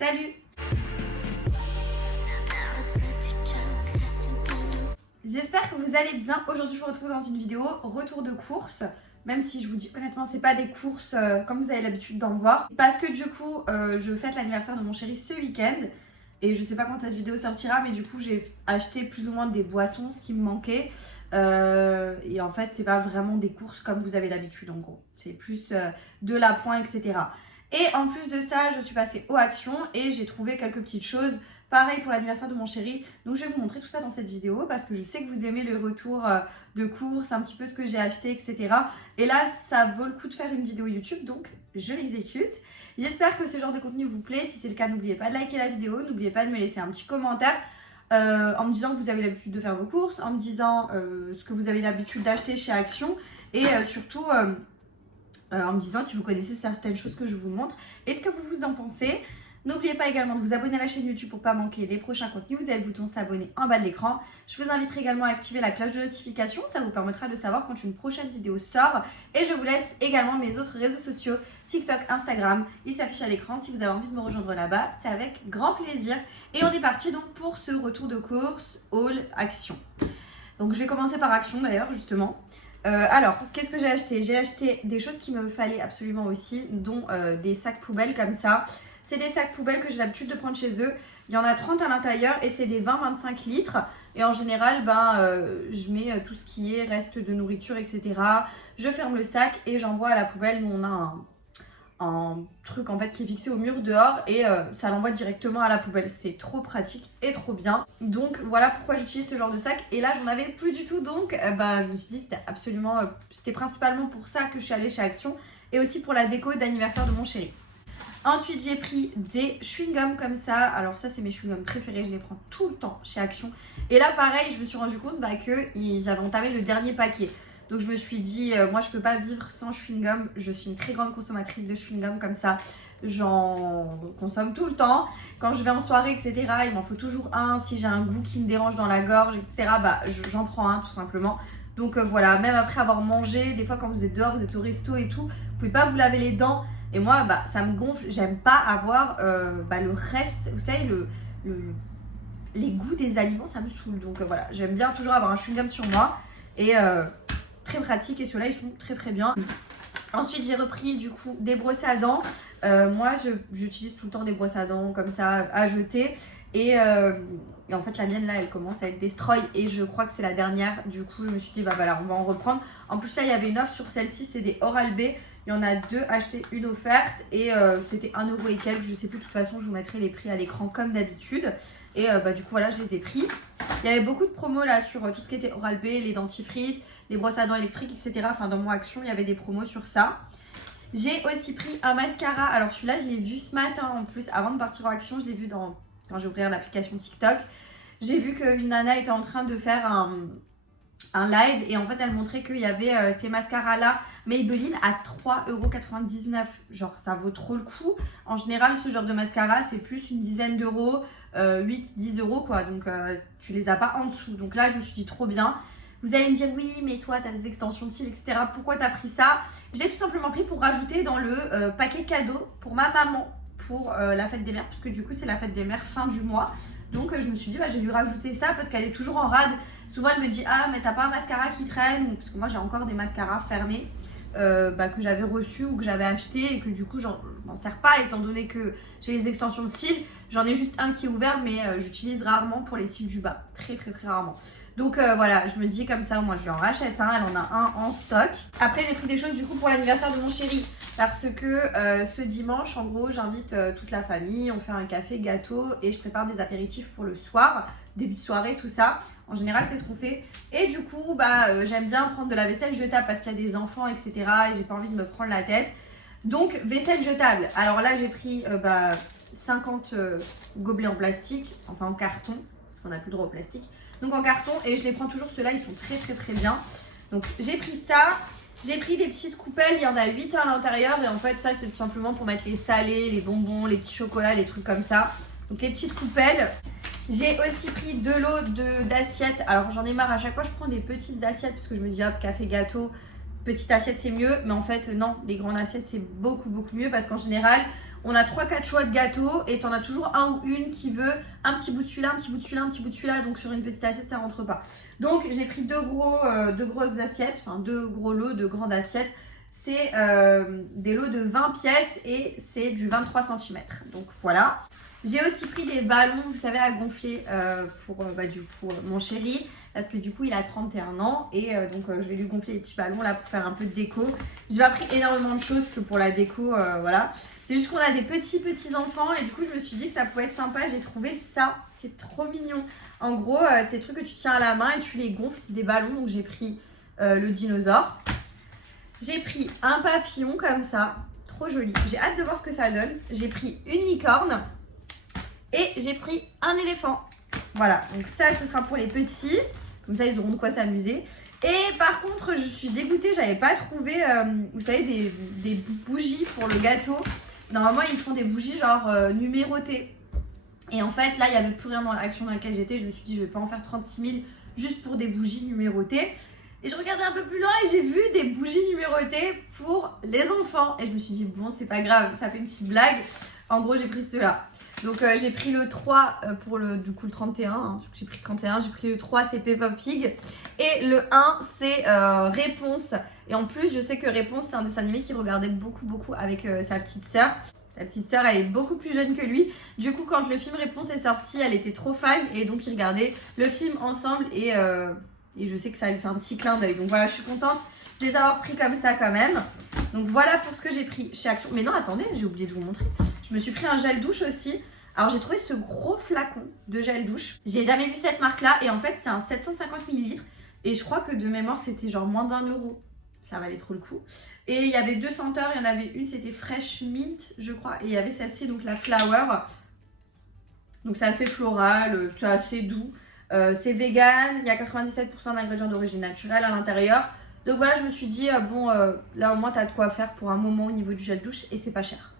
Salut! J'espère que vous allez bien. Aujourd'hui, je vous retrouve dans une vidéo retour de course. Même si je vous dis honnêtement, c'est pas des courses comme vous avez l'habitude d'en voir. Parce que du coup, je fête l'anniversaire de mon chéri ce week-end. Et je sais pas quand cette vidéo sortira, mais du coup, j'ai acheté plus ou moins des boissons, ce qui me manquait. Et en fait, c'est pas vraiment des courses comme vous avez l'habitude en gros. C'est plus de l'appoint, etc. Et en plus de ça, je suis passée aux actions et j'ai trouvé quelques petites choses. Pareil pour l'anniversaire de mon chéri. Donc je vais vous montrer tout ça dans cette vidéo parce que je sais que vous aimez le retour de courses, un petit peu ce que j'ai acheté, etc. Et là, ça vaut le coup de faire une vidéo YouTube, donc je l'exécute. J'espère que ce genre de contenu vous plaît. Si c'est le cas, n'oubliez pas de liker la vidéo. N'oubliez pas de me laisser un petit commentaire en me disant que vous avez l'habitude de faire vos courses, en me disant ce que vous avez l'habitude d'acheter chez Action et surtout en me disant si vous connaissez certaines choses que je vous montre et ce que vous en pensez. N'oubliez pas également de vous abonner à la chaîne YouTube pour ne pas manquer les prochains contenus. Vous avez le bouton s'abonner en bas de l'écran. Je vous inviterai également à activer la cloche de notification. Ça vous permettra de savoir quand une prochaine vidéo sort. Et je vous laisse également mes autres réseaux sociaux, TikTok, Instagram. Ils s'affichent à l'écran. Si vous avez envie de me rejoindre là-bas, c'est avec grand plaisir. Et on est parti donc pour ce retour de course haul Action. Donc je vais commencer par Action d'ailleurs justement. Alors, qu'est-ce que j'ai acheté? J'ai acheté des choses qui me fallait absolument aussi, dont des sacs poubelles comme ça. C'est des sacs poubelles que j'ai l'habitude de prendre chez eux. Il y en a 30 à l'intérieur et c'est des 20-25 litres. Et en général, je mets tout ce qui est reste de nourriture, etc. Je ferme le sac et j'envoie à la poubelle. Nous, on a un truc en fait qui est fixé au mur dehors et ça l'envoie directement à la poubelle. C'est trop pratique et trop bien. Donc voilà pourquoi j'utilise ce genre de sac. Et là, j'en avais plus du tout. Donc je me suis dit c'était principalement pour ça que je suis allée chez Action et aussi pour la déco d'anniversaire de mon chéri. Ensuite, j'ai pris des chewing-gums comme ça. Alors ça, c'est mes chewing-gums préférés. Je les prends tout le temps chez Action. Et là, pareil, je me suis rendu compte qu'ils avaient entamé le dernier paquet. Donc je me suis dit, moi, je peux pas vivre sans chewing-gum. Je suis une très grande consommatrice de chewing-gum comme ça. J'en consomme tout le temps. Quand je vais en soirée, etc., il m'en faut toujours un. Si j'ai un goût qui me dérange dans la gorge, etc., j'en prends un tout simplement. Donc voilà, même après avoir mangé, des fois quand vous êtes dehors, vous êtes au resto et tout, vous pouvez pas vous laver les dents. Et moi, ça me gonfle. J'aime pas avoir le reste, vous savez, les goûts des aliments, ça me saoule. Donc voilà, j'aime bien toujours avoir un chewing-gum sur moi. Et très pratique. Et ceux-là, ils sont très très bien. Ensuite, j'ai repris du coup des brosses à dents. Moi, j'utilise tout le temps des brosses à dents comme ça à jeter. Et en fait, la mienne là, elle commence à être destroy. Et je crois que c'est la dernière. Du coup, je me suis dit, voilà, on va en reprendre. En plus, là, il y avait une offre sur celle-ci. C'est des Oral-B. Il y en a deux achetés, une offerte et c'était 1 € et quelques, je sais plus, de toute façon je vous mettrai les prix à l'écran comme d'habitude. Et du coup voilà, je les ai pris. Il y avait beaucoup de promos là sur tout ce qui était Oral-B, les dentifrices, les brosses à dents électriques, etc. Enfin dans mon Action, il y avait des promos sur ça. J'ai aussi pris un mascara, alors celui-là je l'ai vu ce matin en plus, avant de partir en Action, je l'ai vu quand j'ai ouvert l'application TikTok. J'ai vu qu'une nana était en train de faire un live et en fait elle montrait qu'il y avait ces mascaras là Maybelline à 3,99 €. Genre ça vaut trop le coup. En général ce genre de mascara c'est plus une dizaine d'euros, 8-10 € quoi. Donc tu les as pas en dessous. Donc là je me suis dit trop bien. Vous allez me dire oui mais toi t'as des extensions de cils etc. Pourquoi t'as pris ça? Je l'ai tout simplement pris pour rajouter dans le paquet cadeau pour ma maman pour la fête des mères. Parce que du coup c'est la fête des mères fin du mois. Donc je me suis dit je vais lui rajouter ça parce qu'elle est toujours en rade. Souvent elle me dit ah mais t'as pas un mascara qui traîne, parce que moi j'ai encore des mascaras fermés que j'avais reçus ou que j'avais acheté et que du coup je m'en sers pas étant donné que j'ai les extensions de cils. J'en ai juste un qui est ouvert mais j'utilise rarement pour les cils du bas, très très très rarement. Donc voilà, je me dis comme ça, moi je lui en rachète un, elle en a un en stock. Après j'ai pris des choses du coup pour l'anniversaire de mon chéri parce que ce dimanche en gros j'invite toute la famille, on fait un café gâteau et je prépare des apéritifs pour le soir, début de soirée, tout ça. En général c'est ce qu'on fait et du coup j'aime bien prendre de la vaisselle jetable parce qu'il y a des enfants etc. et j'ai pas envie de me prendre la tête. Donc vaisselle jetable, alors là j'ai pris 50 gobelets en plastique, enfin en carton parce qu'on n'a plus le droit au plastique. Donc en carton et je les prends toujours, ceux-là ils sont très très très bien. Donc j'ai pris ça, j'ai pris des petites coupelles, il y en a 8 à l'intérieur et en fait ça c'est tout simplement pour mettre les salés, les bonbons, les petits chocolats, les trucs comme ça. Donc les petites coupelles. J'ai aussi pris de l'eau d'assiette. Alors j'en ai marre, à chaque fois je prends des petites assiettes parce que je me dis hop, café gâteau, petite assiette c'est mieux. Mais en fait non, les grandes assiettes c'est beaucoup mieux parce qu'en général On a 3-4 choix de gâteaux et t'en as toujours un ou une qui veut un petit bout de celui-là, un petit bout de celui-là, un petit bout de celui-là. Donc sur une petite assiette, ça rentre pas. Donc j'ai pris deux grosses assiettes, enfin 2 gros lots de grandes assiettes. C'est des lots de 20 pièces et c'est du 23 cm. Donc voilà. J'ai aussi pris des ballons, vous savez, à gonfler pour du coup mon chéri. Parce que du coup il a 31 ans et donc je vais lui gonfler les petits ballons là pour faire un peu de déco. J'ai pas pris énormément de choses parce que pour la déco voilà. C'est juste qu'on a des petits enfants et du coup je me suis dit que ça pouvait être sympa. J'ai trouvé ça, c'est trop mignon. En gros c'est des trucs que tu tiens à la main et tu les gonfles, c'est des ballons. Donc j'ai pris le dinosaure. J'ai pris un papillon comme ça, trop joli. J'ai hâte de voir ce que ça donne. J'ai pris une licorne et j'ai pris un éléphant. Voilà, donc ça ce sera pour les petits. Comme ça, ils auront de quoi s'amuser. Et par contre, je suis dégoûtée. J'avais pas trouvé, vous savez, des bougies pour le gâteau. Normalement, ils font des bougies genre numérotées. Et en fait, là, il n'y avait plus rien dans l'action dans laquelle j'étais. Je me suis dit, je vais pas en faire 36 000 juste pour des bougies numérotées. Et je regardais un peu plus loin et j'ai vu des bougies numérotées pour les enfants. Et je me suis dit, bon, c'est pas grave, ça fait une petite blague. En gros, j'ai pris ceux-là. Donc j'ai pris le 3 pour le 31, hein. J'ai pris 31, j'ai pris le 3 c'est Peppa Pig et le 1 c'est Réponse. Et en plus je sais que Réponse c'est un dessin animé qu'il regardait beaucoup avec sa petite sœur. Sa petite sœur elle est beaucoup plus jeune que lui. Du coup quand le film Réponse est sorti elle était trop fan et donc ils regardaient le film ensemble et je sais que ça lui fait un petit clin d'œil. Donc voilà je suis contente de les avoir pris comme ça quand même. Donc voilà pour ce que j'ai pris chez Action. Mais non attendez j'ai oublié de vous montrer. Je me suis pris un gel douche aussi. Alors j'ai trouvé ce gros flacon de gel douche. J'ai jamais vu cette marque là et en fait c'est un 750 ml. Et je crois que de mémoire c'était genre moins d'1 €. Ça valait trop le coup. Et il y avait 2 senteurs. Il y en avait une c'était Fresh Mint je crois. Et il y avait celle-ci donc la Flower. Donc c'est assez floral, c'est assez doux. C'est vegan, il y a 97% d'ingrédients d'origine naturelle à l'intérieur. Donc voilà je me suis dit là au moins t'as de quoi faire pour un moment au niveau du gel douche et c'est pas cher.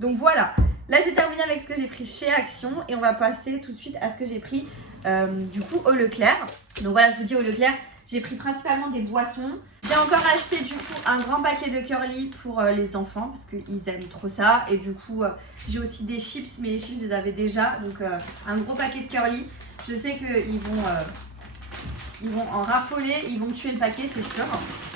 Donc voilà, là j'ai terminé avec ce que j'ai pris chez Action et on va passer tout de suite à ce que j'ai pris du coup au Leclerc. Donc voilà, je vous dis au Leclerc, j'ai pris principalement des boissons. J'ai encore acheté du coup un grand paquet de curly pour les enfants parce qu'ils aiment trop ça. Et du coup, j'ai aussi des chips, mais les chips je les avais déjà. Donc un gros paquet de curly. Je sais qu'ils vont en raffoler, ils vont me tuer le paquet, c'est sûr.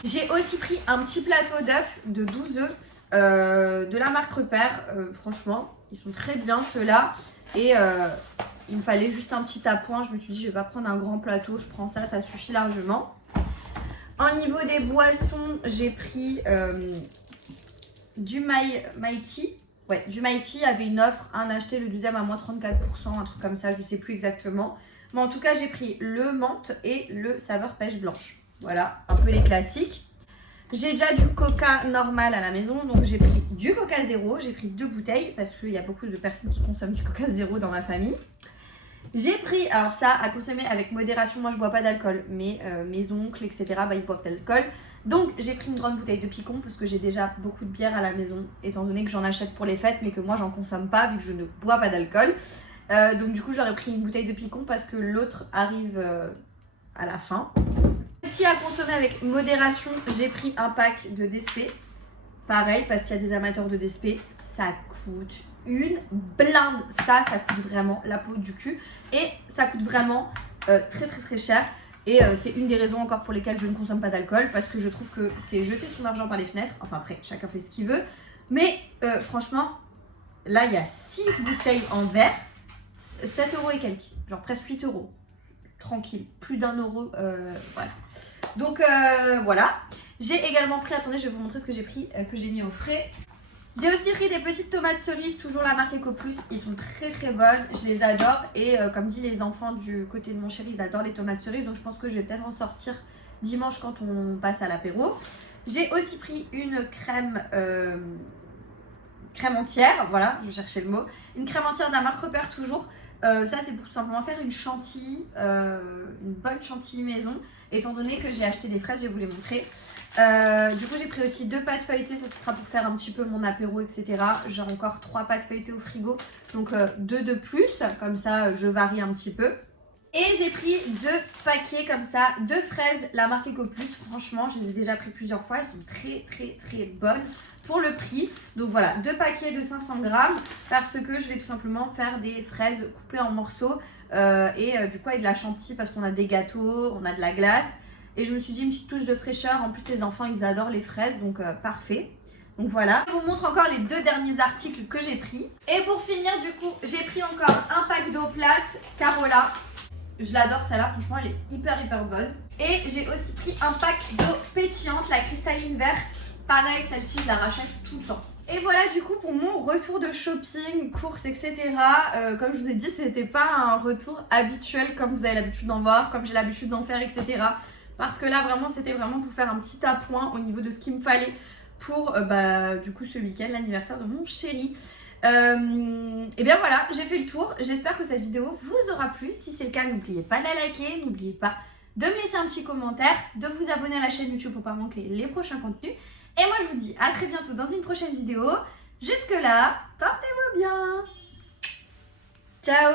J'ai aussi pris un petit plateau d'œufs de 12 œufs. De la marque Repère, franchement ils sont très bien ceux-là et il me fallait juste un petit appoint. Je me suis dit je vais pas prendre un grand plateau, je prends ça, ça suffit largement. Au niveau des boissons j'ai pris du Mighty. Ouais, du Mighty, il y avait une offre, un acheté le 12e à moins 34%, un truc comme ça, je sais plus exactement. Mais en tout cas j'ai pris le menthe et le saveur pêche blanche. Voilà, un peu les classiques. J'ai déjà du coca normal à la maison, donc j'ai pris du coca zéro. J'ai pris 2 bouteilles parce qu'il y a beaucoup de personnes qui consomment du coca zéro dans ma famille. J'ai pris, alors ça, à consommer avec modération, moi je bois pas d'alcool, mais mes oncles, etc., ils boivent de l'alcool. Donc j'ai pris une grande bouteille de picon parce que j'ai déjà beaucoup de bière à la maison, étant donné que j'en achète pour les fêtes, mais que moi j'en consomme pas vu que je ne bois pas d'alcool. Donc du coup j'aurais pris une bouteille de picon parce que l'autre arrive à la fin. Si à consommer avec modération, j'ai pris un pack de Despé. Pareil, parce qu'il y a des amateurs de Despé, ça coûte une blinde. Ça coûte vraiment la peau du cul. Et ça coûte vraiment très cher. Et c'est une des raisons encore pour lesquelles je ne consomme pas d'alcool. Parce que je trouve que c'est jeter son argent par les fenêtres. Enfin après, chacun fait ce qu'il veut. Mais franchement, là il y a 6 bouteilles en verre. 7 € et quelques. Genre presque 8 €. Tranquille, plus d'1 €, voilà. Donc voilà. J'ai également pris, attendez, je vais vous montrer ce que j'ai pris, que j'ai mis au frais. J'ai aussi pris des petites tomates cerises, toujours la marque EcoPlus. Ils sont très bonnes, je les adore. Et comme dit les enfants du côté de mon chéri, ils adorent les tomates cerises. Donc je pense que je vais peut-être en sortir dimanche quand on passe à l'apéro. J'ai aussi pris une crème entière, voilà, je cherchais le mot. Une crème entière de la marque Repère toujours. Ça c'est pour simplement faire une chantilly, une bonne chantilly maison. Étant donné que j'ai acheté des fraises, je vais vous les montrer. Du coup j'ai pris aussi 2 pâtes feuilletées, ça sera pour faire un petit peu mon apéro, etc. J'ai encore 3 pâtes feuilletées au frigo, donc 2 de plus, comme ça je varie un petit peu. Et j'ai pris 2 paquets comme ça de fraises, la marque EcoPlus. Franchement, je les ai déjà pris plusieurs fois. Elles sont très bonnes pour le prix. Donc voilà, 2 paquets de 500 grammes parce que je vais tout simplement faire des fraises coupées en morceaux du coup avec de la chantilly parce qu'on a des gâteaux, on a de la glace. Et je me suis dit une petite touche de fraîcheur. En plus, les enfants, ils adorent les fraises, donc parfait. Donc voilà, je vous montre encore les 2 derniers articles que j'ai pris. Et pour finir, du coup, j'ai pris encore un pack d'eau plate Carola. Je l'adore celle-là, franchement elle est hyper bonne. Et j'ai aussi pris un pack d'eau pétillante, la cristalline verte. Pareil, celle-ci je la rachète tout le temps. Et voilà du coup pour mon retour de shopping, courses, etc. Comme je vous ai dit, c'était pas un retour habituel comme vous avez l'habitude d'en voir, comme j'ai l'habitude d'en faire, etc. Parce que là vraiment c'était vraiment pour faire un petit appoint au niveau de ce qu'il me fallait pour du coup ce week-end, l'anniversaire de mon chéri. Et bien voilà, j'ai fait le tour. J'espère que cette vidéo vous aura plu. Si c'est le cas, n'oubliez pas de la liker, n'oubliez pas de me laisser un petit commentaire, de vous abonner à la chaîne YouTube pour ne pas manquer les prochains contenus. Et moi je vous dis à très bientôt dans une prochaine vidéo. Jusque là, portez-vous bien. Ciao.